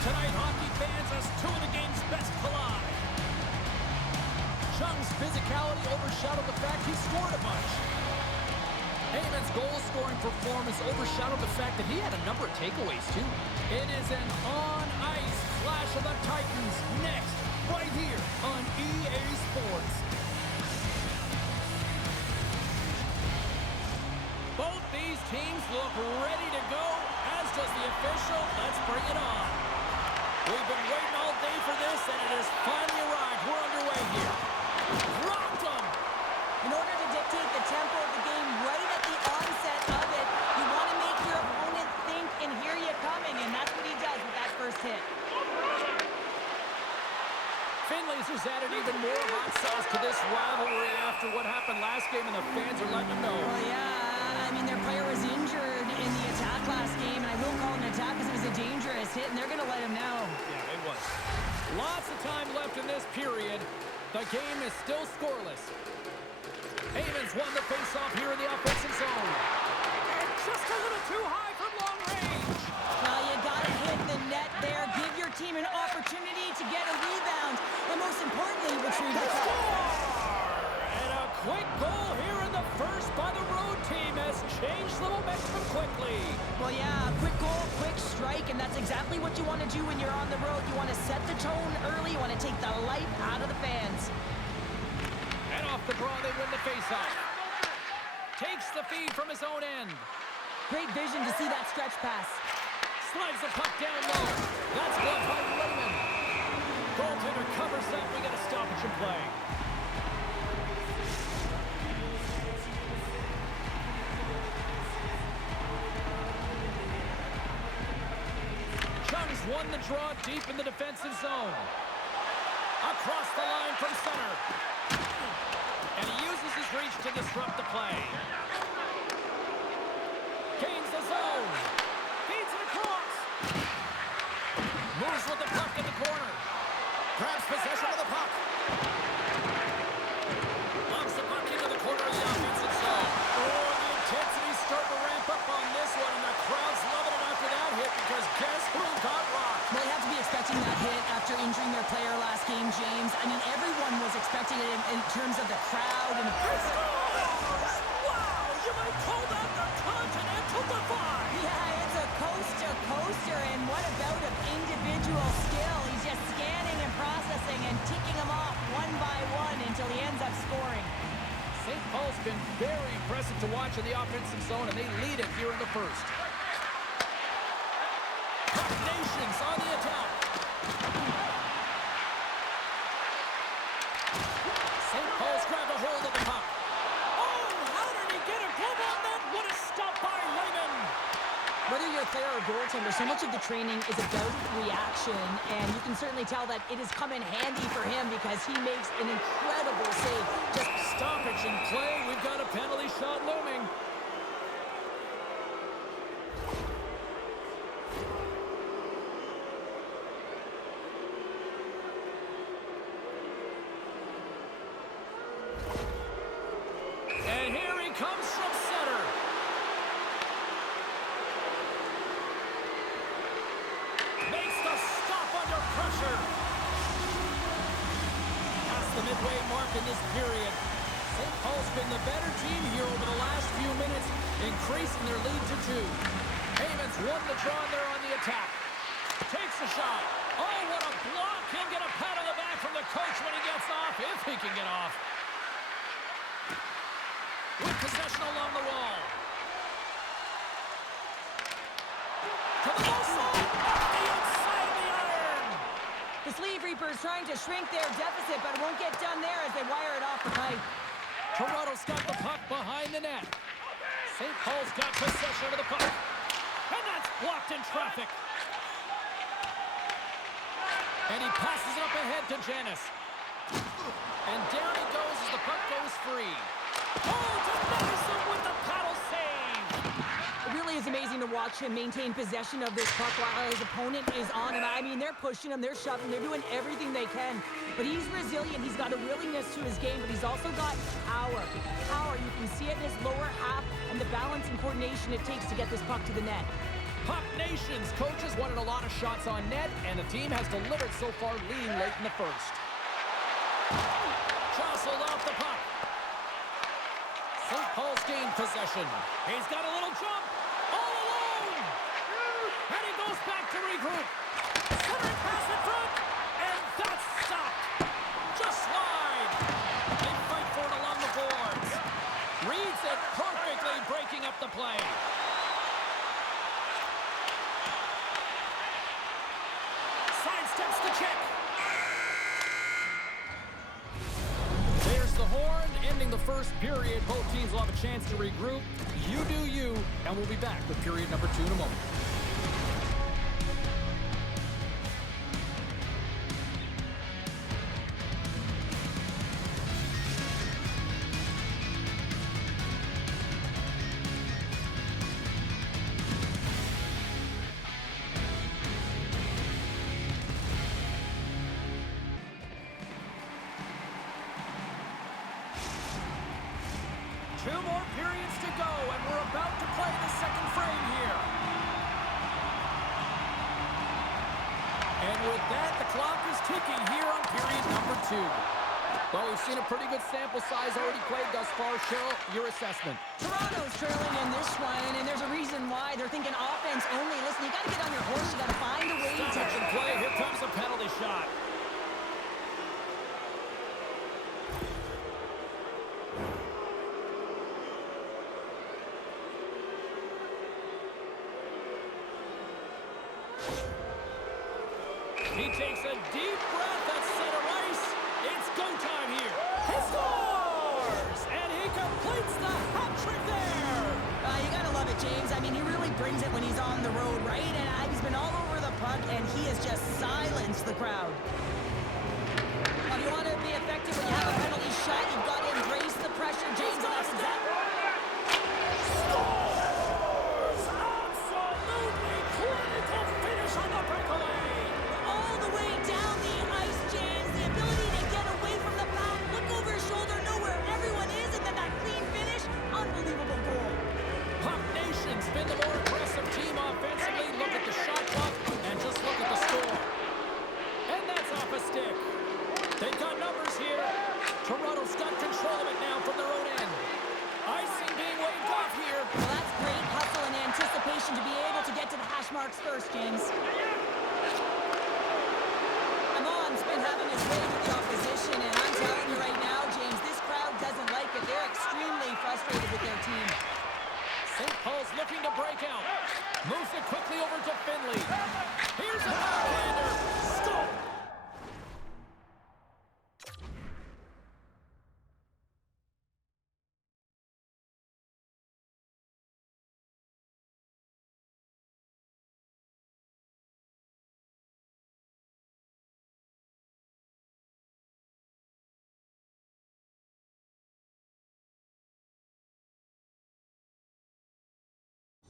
Tonight, hockey fans, as two of the game's best collide. Chung's physicality overshadowed the fact he scored a bunch. Heyman's goal-scoring performance overshadowed the fact that he had a number of takeaways, too. It is an on-ice clash of the Titans next, right here on EA Sports. Both these teams look ready to go, as does the official. Let's bring it on. We've been waiting all day for this, and it has finally arrived. We're underway here. Rocked him! In order to dictate the tempo of the game right at the onset of it, you want to make your opponent think and hear you coming, and that's what he does with that first hit. Finley's has added even more hot sauce to this rivalry after what happened last game, and the fans are letting them know. Well, yeah, I mean, their player was injured in the attack last game, and I will call it an attack because it was a dangerous hit, and they're going to let him know. Yeah, it was. Lots of time left in this period. The game is still scoreless. Heyman's won the faceoff here in the offensive zone. And just a little too high from long range. Well, you got to hit the net there. Give your team an opportunity to get a rebound. And most importantly, retrieve the score! And a quick goal here in the first by the road team has changed the momentum quickly. Well, yeah, quick goal, quick strike, and that's exactly what you want to do when you're on the road. You want to set the tone early. You want to take the life out of the fans. And off the draw, they win the faceoff. Takes the feed from his own end. Great vision to see that stretch pass. Slides the puck down low. That's blocked by Raymond. Goaltender covers that. We got a stoppage in play. Chung's won the draw deep in the defensive zone. Across the line from center. And he uses his reach to disrupt the play. Gains the zone. Feeds it across. Moves with the puck in the corner. Grabs possession of the puck. Lobs the puck into the corner of the offensive zone. Oh, the intensity's starting to ramp up on this one, and the crowd's loving it after that hit because guess who got rocked? Well, you have to be expecting that hit after injuring their player last game, James. I mean, everyone was expecting it in terms of the crowd. And wow, you might call that the Continental Divide. Yeah, it's a coaster, and what about of individual skill? He's just scanning and processing and ticking them off one by one until he ends up scoring. St. Paul's been very impressive to watch in the offensive zone, and they lead it here in the first. Puck Nations on the attack. St. Paul's grabbed a hold of the puck. Oh, how did he get a glove on that? What a stop by Lehman. Whether you're a player or goaltender, so much of the training is about reaction, and you can certainly tell that it has come in handy for him because he makes an incredible save. Just stoppage in play. We've got a penalty shot looming. And here he comes from center. Makes the stop under pressure. Past the midway mark in this period. St. Paul's been the better team here over the last few minutes, increasing their lead to 2. Heyman's won the draw there on the attack. Takes a shot. Oh, what a block. He'll get a pat on the back from the coach when he gets off, if he can get off. With possession along the wall. To the low side. Off the inside of the iron. The Sleeve Reapers trying to shrink their deficit, but it won't get done there as they wire it off the pipe. Toronto's got the puck behind the net. St. Paul's got possession of the puck. And that's blocked in traffic. And he passes it up ahead to Janis. And down he goes as the puck goes free. Oh, denies him with the paddle save. It really is amazing to watch him maintain possession of this puck while his opponent is on him. I mean, they're pushing him, they're shoving, they're doing everything they can. But he's resilient, he's got a willingness to his game, but he's also got power. Power, you can see it in his lower half and the balance and coordination it takes to get this puck to the net. Cup Nations coaches wanted a lot of shots on net, and the team has delivered so far, leading late in the first. Jostled off the puck. St. Paul's gained possession. He's got a little jump. All alone. And he goes back to regroup. Centering pass in front. And that's stopped. Just slide. They fight for it along the boards. Reads it perfectly, breaking up the play. Sidesteps the check. There's the horn, ending the first period. Both teams will have a chance to regroup. You do you, and we'll be back with period number 2 in a moment. Two more periods to go, and we're about to play the second frame here. And with that, the clock is ticking here on period number 2. Well, we've seen a pretty good sample size already played thus far. Cheryl, your assessment. Toronto's trailing in this one, and there's a reason why. They're thinking offense only. Listen, you got to get on your horse. You got to find a way to... Touch and play. Here comes a penalty shot. He takes a deep breath at center ice. It's go time here. He scores! And he completes the hat trick there. You gotta love it, James. I mean, he really brings it when he's on the road, right? And he's been all over the puck, and he has just silenced the crowd.